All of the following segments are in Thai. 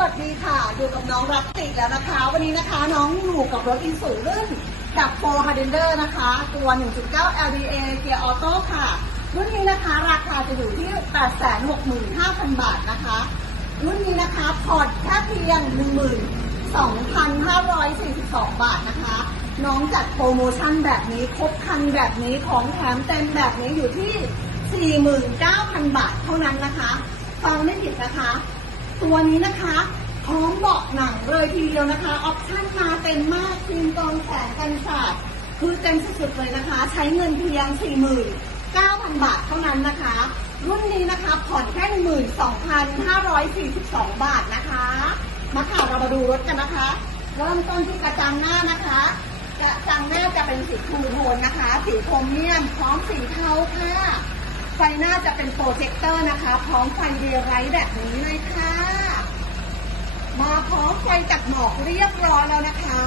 วัสดีค่ะ อยู่กับน้องรักติแล้วนะคะ วันนี้นะคะน้องอยู่กับรถอินสูรุ่นดับโฟฮาร์เดนเดอร์นะคะ ตัว 1.9 LDA เกียร์ออโต้ค่ะ รุ่นนี้นะคะ ราคาจะอยู่ที่ 865,000 บาทนะคะ รุ่นนี้นะคะผ่อนแค่เพียง 12,542 บาทนะคะ น้องจัดโปรโมชั่นแบบนี้ครบคันแบบนี้ของแถมเต็มแบบนี้อยู่ที่ 49,000 บาทเท่านั้นนะคะฟังไม่ผิดนะคะ ตัวนี้นะคะพร้อมเบาะหนังเลยทีเดียวนะคะ ออปชั่นมาเต็มมากฟิล์มกรองแสงกันสาดคือเต็มสุดๆเลยนะคะ ใช้เงินเพียง 49,000 บาทเท่านั้นนะคะ รุ่นนี้นะคะผ่อนแค่ 12,542 บาทนะคะ มาค่ะเรามาดูรถกันนะคะเริ่มต้นที่กระจังหน้านะคะกระจังหน้าจะเป็นสีคูโทนนะคะ สีโครเมียมพร้อมสีเทาค่ะ ไฟหน้าจะเป็นโปรเจคเตอร์นะคะ พร้อมไฟเดย์ไรท์แบบนี้เลยค่ะ มาพร้อมไฟจัดหมอกเรียบร้อยแล้วนะคะ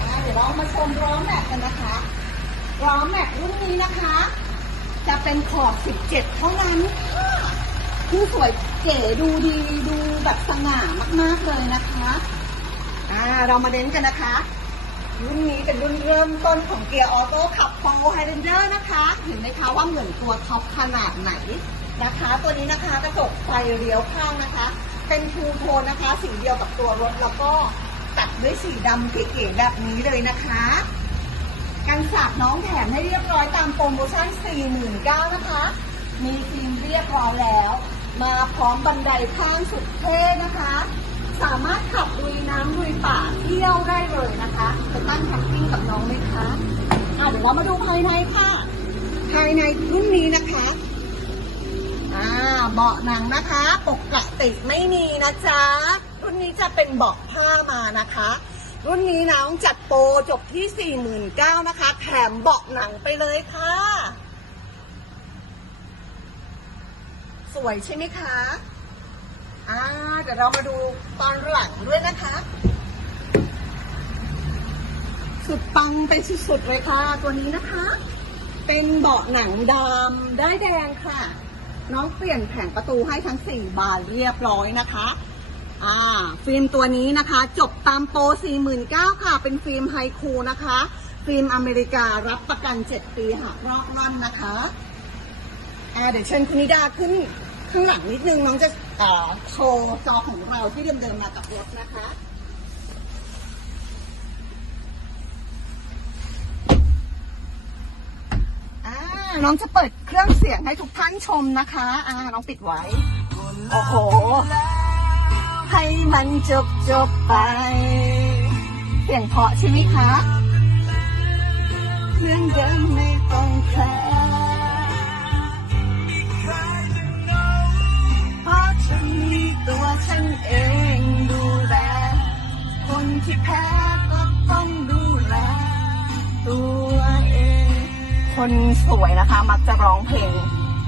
อาเดี๋ยวเรามาชมล้อมแม็กกันนะคะล้อมแม็กรุ่นนี้นะคะ จะเป็นขอบ 17 เท่านั้นค่ะคือสวยเก๋ดูดีดูแบบสง่ามาก ๆ เลยนะคะ อ่า เรามาเน้นกันนะคะ รุ่นนี้เป็นรุ่นเริ่มต้นของเกียร์ออโต้ขับฟอร์ไฮเดนเจอร์นะคะ เห็นไหมคะว่าเหมือนตัวท็อปขนาดไหนนะคะ ตัวนี้นะคะกระจกไฟเลี้ยวข้างนะคะ เป็นทูโทนนะคะ สีเดียวกับตัวรถแล้วก็ตัดด้วยสีดำเก๋ๆแบบนี้เลยนะคะกันสาดน้องแถมให้เรียบร้อยตามโปรโมชั่น 49,000นะคะ มีฟิล์มเรียบร้อยแล้ว มาพร้อมบันไดข้างสุดเท่นะคะ สามารถขับลุยน้ำลุยป่าเที่ยวได้เลยนะคะจะตั้งแคมปิ้งกับน้องไหมคะอะเดี๋ยวเรามาดูภายในค่ะ ภายในรุ่นนี้นะคะอ่าเบาะหนังนะคะ ปกติไม่มีนะจ๊ะ รุ่นนี้จะเป็นเบาะผ้ามานะคะ รุ่นนี้น้องจัดโปรจบที่ 49,000นะคะ แถมเบาะหนังไปเลยค่ะ สวยใช่ไหมคะ อ่าเดี๋ยวเรามาดูตอนหลังด้วยนะคะ สุดปังไปสุดๆเลยค่ะ ตัวนี้นะคะ เป็นเบาะหนังดำได้แดงค่ะ น้องเปลี่ยนแผงประตูให้ทั้ง4บานเรียบร้อยนะคะอ่าฟิล์มตัวนี้นะคะ จบตามโปร49,000ค่ะ เป็นฟิล์มไฮคูนะคะ ฟิล์มอเมริการับประกัน 7 ปีหากรอกร่อนนะคะอ่าเดี๋ยวเชิญคุณนิดาขึ้นข้างหลังนิดนึงน้องจะ โชว์จอของเราที่เดิมๆมากับรถนะคะน้องจะเปิดเครื่องเสียงให้ทุกท่านชมนะคะ อ่า น้องปิดไว้ โอ้โห ให้มันจบจบไป เสียงเพาะใช่ไหมคะเรื่องเดิมไม่ต้องแคร์ ที่แพ้ก็ต้องดูแลตัวเอง คนสวยนะคะ มักจะร้องเพลง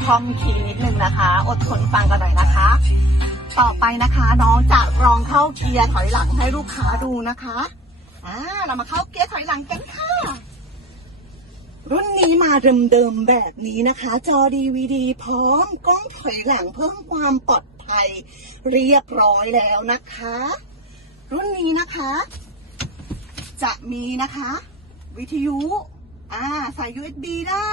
คอมคีย์นิดนึงนะคะ อดทนฟังกันหน่อยนะคะ ต่อไปนะคะ น้องจะลองเข้าเกียร์ถอยหลังให้ลูกค้าดูนะคะอ่าเรามาเข้าเกียร์ถอยหลังกันค่ะ รุ่นนี้มาเดิมๆแบบนี้นะคะ จอ DVD พร้อมกล้องถอยหลังเพิ่มความปลอดภัยเรียบร้อยแล้วนะคะ รุ่นนี้นะคะ จะมีนะคะ วิทยุอ่าใส่ USB ได้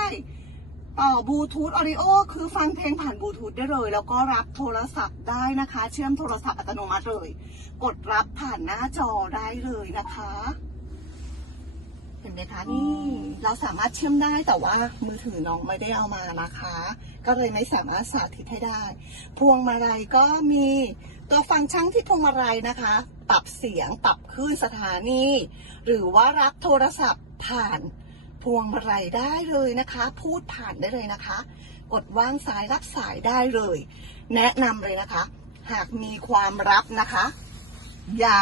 ต่อบลูทูธออริโอคือฟังเพลงผ่านบลูทูธได้เลย แล้วก็รับโทรศัพท์ได้นะคะ เชื่อมโทรศัพท์อัตโนมัติเลย กดรับผ่านหน้าจอได้เลยนะคะ ห็นไหมคะนี่เราสามารถเชื่อมได้แต่ว่ามือถือน้องไม่ได้เอามานะคะ ก็เลยไม่สามารถสาธิตให้ได้ พวงมาลัยก็มีตัวฟังก์ชันที่พวงมาลัยนะคะ ปรับเสียงปรับคลื่นสถานี หรือว่ารับโทรศัพท์ผ่านพวงมาลัยได้เลยนะคะ พูดผ่านได้เลยนะคะ กดวางสายรับสายได้เลย แนะนำเลยนะคะ หากมีความรับนะคะ อย่า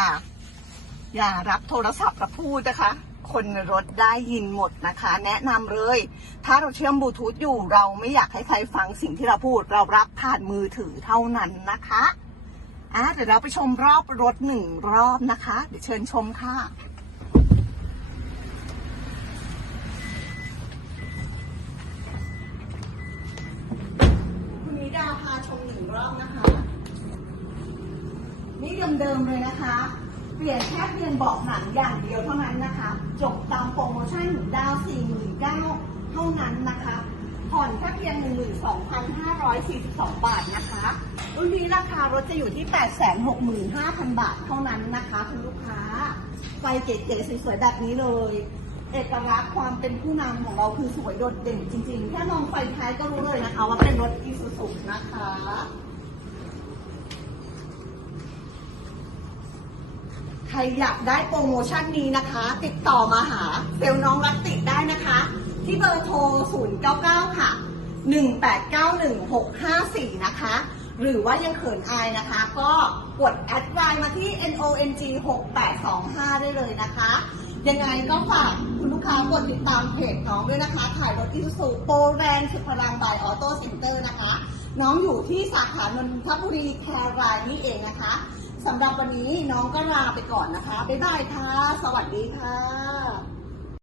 อย่ารับโทรศัพท์และพูดนะคะ คนในรถได้ยินหมดนะคะ แนะนำเลย ถ้าเราเชื่อมบลูทูธอยู่เราไม่อยากให้ใครฟังสิ่งที่เราพูด เรารับผ่านมือถือเท่านั้นนะคะอะเดี๋ยวเราไปชมรอบรถหนึ่งรอบนะคะ เดี๋ยวเชิญชมค่ะคุณนิดาพาชมหนึ่งรอบนะคะ นี่เดิมๆเลยนะคะ เปลี่ยนแค่เปลี่ยนเบาะหนังอย่างเดียวเท่านั้นนะคะ จบตามโปรโมชั่นดาว 49,000เท่านั้นนะคะ ผ่อนแค่เพียง 12,542 บาทนะคะรุ่นนี้ราคารถจะอยู่ที่ 865,000 บาทเท่านั้นนะคะคุณลูกค้า ไฟเก๋ๆสวยๆแบบนี้เลย เอกลักษณ์ความเป็นผู้นำของเราคือสวยโดดเด่นจริงๆ แค่มองไฟท้ายก็รู้เลยนะคะ ว่าเป็นรถอีซูซุนะคะ รอยากได้โปรโมชั่นนี้นะคะ ติดต่อมาหาเซลล์น้องรัตติได้นะคะ ที่เบอร์โทร 099 ค่ะ 1891654 นะคะ หรือว่ายังเขินอายนะคะ ก็กดแอดไลน์มาที่ NONG 6825 ได้เลยนะคะ ยังไงก็ฝากคุณลูกค้ากดติดตามเพจน้องด้วยนะคะขายรถอีซูซูโปรแรงสุดพลังบายออโต้เซ็นเตอร์นะคะ น้องอยู่ที่สาขานนทบุรีแครายนี่เองนะคะสำหรับวันนี้น้องก็ลาไปก่อนนะคะ บ๊ายบายค่ะ สวัสดีค่ะ